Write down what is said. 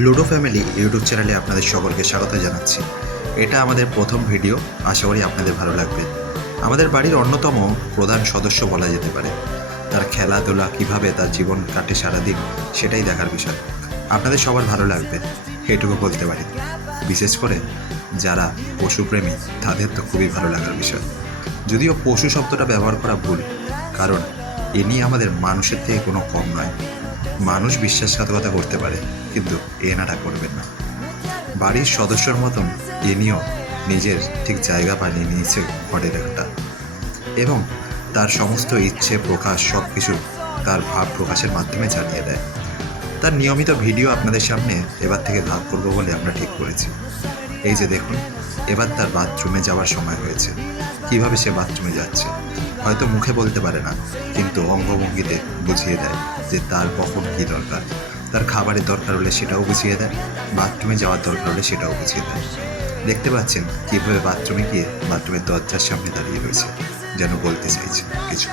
Ludo family YouTube চ্যানেলে আপনাদের সকলকে স্বাগত জানাচ্ছি। এটা আমাদের প্রথম ভিডিও, আশা করি আপনাদের ভালো লাগবে। আমাদের বাড়ির অন্যতম প্রধান সদস্য বলা যেতে পারে। তার খেলাধুলা কীভাবে তার জীবন কাটে সারাদিন, সেটাই দেখার বিষয়। আপনাদের সবার ভালো লাগবে এটুকু বলতে পারি। বিশেষ করে যারা পশুপ্রেমী তাদের তো খুবই ভালো লাগার বিষয়। যদিও পশু শব্দটা ব্যবহার করা ভুল, কারণ এ নিয়ে আমাদের মানুষের থেকে কোনো কম নয়। মানুষ বিশ্বাসঘাতকতা করতে পারে, কিন্তু এনাটা করবেন না। বাড়ির সদস্যর মতন এনিও নিজের ঠিক জায়গা বানিয়ে নিয়েছে ঘরের একটা, এবং তার সমস্ত ইচ্ছে প্রকাশ সব কিছু তার ভাব প্রকাশের মাধ্যমে জানিয়ে দেয়। তার নিয়মিত ভিডিও আপনাদের সামনে এবার থেকে ভাগ করবো বলে আমরা ঠিক করেছি। এই যে দেখুন, এবার তার বাথরুমে যাওয়ার সময় হয়েছে। কিভাবে সে বাথরুমে যাচ্ছে হয়তো মুখে বলতে পারে না, কিন্তু অঙ্গভঙ্গিতে বুঝিয়ে দেয় যে তার কখন কী দরকার। তার খাবারের দরকার হলে সেটাও বুঝিয়ে দেয়, বাথরুমে যাওয়ার দরকার হলে সেটাও বুঝিয়ে দেয়। দেখতে পাচ্ছেন কীভাবে বাথরুমে গিয়ে বাথরুমের দরজার সামনে দাঁড়িয়ে রয়েছে, যেন বলতে চাইছে কিছু।